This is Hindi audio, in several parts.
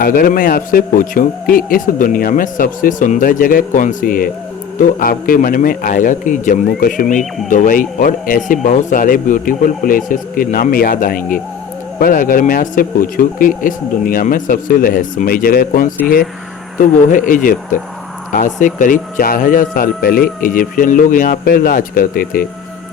अगर मैं आपसे पूछूं कि इस दुनिया में सबसे सुंदर जगह कौन सी है, तो आपके मन में आएगा कि जम्मू कश्मीर, दुबई और ऐसे बहुत सारे ब्यूटीफुल प्लेसेस के नाम याद आएंगे। पर अगर मैं आपसे पूछूं कि इस दुनिया में सबसे रहस्यमय जगह कौन सी है, तो वो है इजिप्ट। आज से करीब 4000 साल पहले इजिप्शियन लोग यहाँ पर राज करते थे।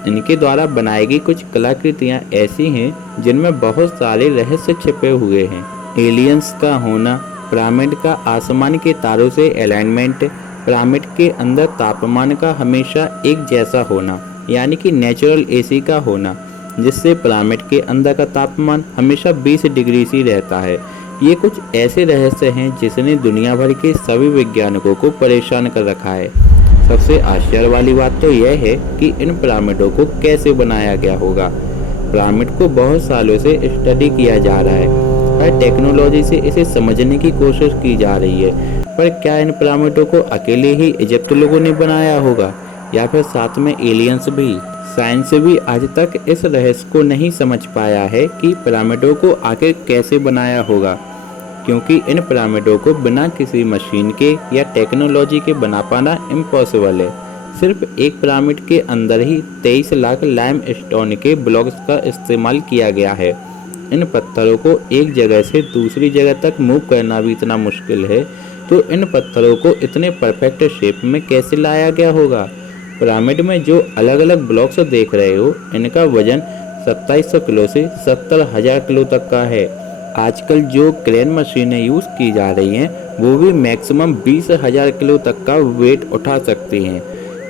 इनके द्वारा बनाई गई कुछ कलाकृतियाँ ऐसी हैं जिनमें बहुत सारे रहस्य छिपे हुए हैं। एलियंस का होना, पिरामिड का आसमान के तारों से अलाइनमेंट, पिरामिड के अंदर तापमान का हमेशा एक जैसा होना, यानी कि नेचुरल एसी का होना, जिससे पिरामिड के अंदर का तापमान हमेशा 20 डिग्री सी रहता है। ये कुछ ऐसे रहस्य हैं जिसने दुनिया भर के सभी वैज्ञानिकों को परेशान कर रखा है। सबसे आश्चर्य वाली बात तो यह है कि इन पिरामिडों को कैसे बनाया गया होगा। पिरामिड को बहुत सालों से स्टडी किया जा रहा है, हर टेक्नोलॉजी से इसे समझने की कोशिश की जा रही है। पर क्या इन पिरामिडों को अकेले ही इजिप्ट लोगों ने बनाया होगा, या फिर साथ में एलियंस भी? साइंस भी आज तक इस रहस्य को नहीं समझ पाया है कि पिरामिडों को आखिर कैसे बनाया होगा, क्योंकि इन पिरामिडों को बिना किसी मशीन के या टेक्नोलॉजी के बना पाना इम्पॉसिबल है। सिर्फ एक पिरामिड के अंदर ही 23 लाख लाइम स्टोन के ब्लॉक्स का इस्तेमाल किया गया है। इन पत्थरों को एक जगह से दूसरी जगह तक मूव करना भी इतना मुश्किल है, तो इन पत्थरों को इतने परफेक्ट शेप में कैसे लाया गया होगा? पिरामिड में जो अलग अलग ब्लॉक्स देख रहे हो, इनका वजन 2700 किलो से 70,000 किलो तक का है। आजकल जो क्रेन मशीनें यूज़ की जा रही हैं, वो भी मैक्सिमम 20,000 किलो तक का वेट उठा सकती हैं।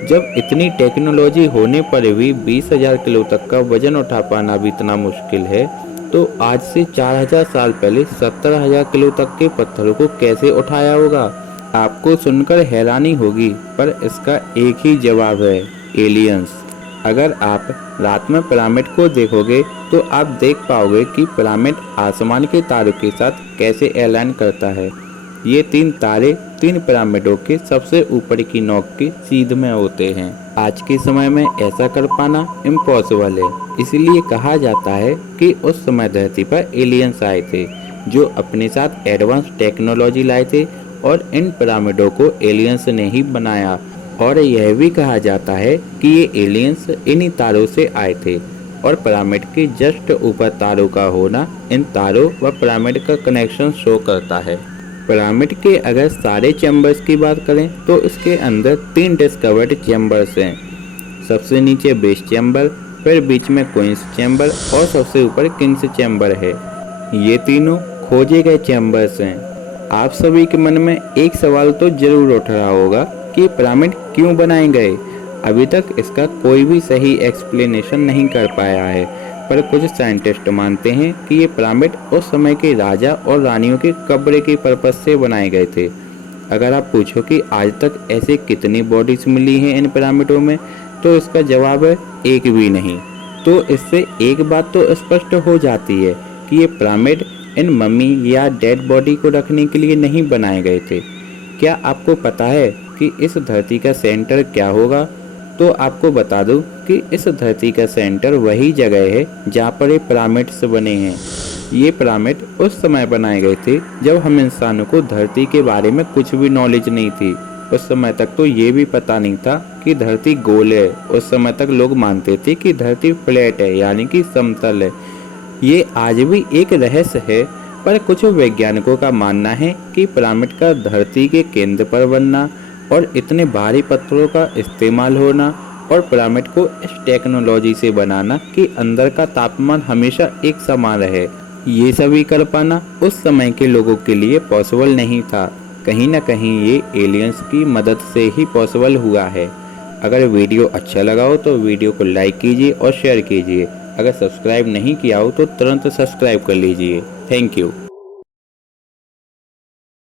जब इतनी टेक्नोलॉजी होने पर भी 20,000 किलो तक का वजन उठा पाना भी इतना मुश्किल है, तो आज से 4000 साल पहले 70,000 किलो तक के पत्थरों को कैसे उठाया होगा? आपको सुनकर हैरानी होगी, पर इसका एक ही जवाब है, एलियंस। अगर आप रात में पिरामिड को देखोगे, तो आप देख पाओगे कि पिरामिड आसमान के तारों के साथ कैसे अलाइन करता है। ये 3 तारे 3 पिरामिडों के सबसे ऊपर की नोक की सीध में होते हैं। आज के समय में ऐसा कर पाना इम्पॉसिबल है। इसीलिए कहा जाता है कि उस समय धरती पर एलियंस आए थे, जो अपने साथ एडवांस टेक्नोलॉजी लाए थे, और इन पिरामिडों को एलियंस ने ही बनाया। और यह भी कहा जाता है कि ये एलियंस इन्हीं तारों से आए थे, और पिरामिड के जस्ट ऊपर तारों का होना इन तारों व पिरामिड का कनेक्शन शो करता है। पिरामिड के अगर सारे चैम्बर्स की बात करें, तो इसके अंदर 3 डिस्कवर्ड चैम्बर्स हैं। सबसे नीचे बेस चैम्बर, फिर बीच में क्वींस चैम्बर और सबसे ऊपर किंग्स चैम्बर है। ये तीनों खोजे गए चैम्बर्स हैं। आप सभी के मन में एक सवाल तो जरूर उठ रहा होगा कि पिरामिड क्यों बनाए गए। अभी तक इसका कोई भी सही एक्सप्लेनेशन नहीं कर पाया है, पर कुछ साइंटिस्ट मानते हैं कि ये पिरामिड उस समय के राजा और रानियों के कब्र के पर्पज से बनाए गए थे। अगर आप पूछो कि आज तक ऐसे कितनी बॉडीज मिली हैं इन पिरामिडों में, तो इसका जवाब है एक भी नहीं। तो इससे एक बात तो स्पष्ट हो जाती है कि ये पिरामिड इन मम्मी या डेड बॉडी को रखने के लिए नहीं बनाए गए थे। क्या आपको पता है कि इस धरती का सेंटर क्या होगा? तो आपको बता दूं कि इस धरती का सेंटर वही जगह है जहाँ पर ये पिरामिड्स बने हैं। ये पिरामिड उस समय बनाए गए थे जब हम इंसानों को धरती के बारे में कुछ भी नॉलेज नहीं थी। उस समय तक तो ये भी पता नहीं था कि धरती गोल है। उस समय तक लोग मानते थे कि धरती फ्लैट है, यानी कि समतल है। ये आज भी एक रहस्य है, पर कुछ वैज्ञानिकों का मानना है कि पिरामिड का धरती के केंद्र पर बनना और इतने भारी पत्थरों का इस्तेमाल होना और पिरामिड को इस टेक्नोलॉजी से बनाना कि अंदर का तापमान हमेशा एक समान रहे, ये सभी कर पाना उस समय के लोगों के लिए पॉसिबल नहीं था। कहीं ना कहीं ये एलियंस की मदद से ही पॉसिबल हुआ है। अगर वीडियो अच्छा लगा हो तो वीडियो को लाइक कीजिए और शेयर कीजिए। अगर सब्सक्राइब नहीं किया हो तो तुरंत सब्सक्राइब कर लीजिए। Thank you.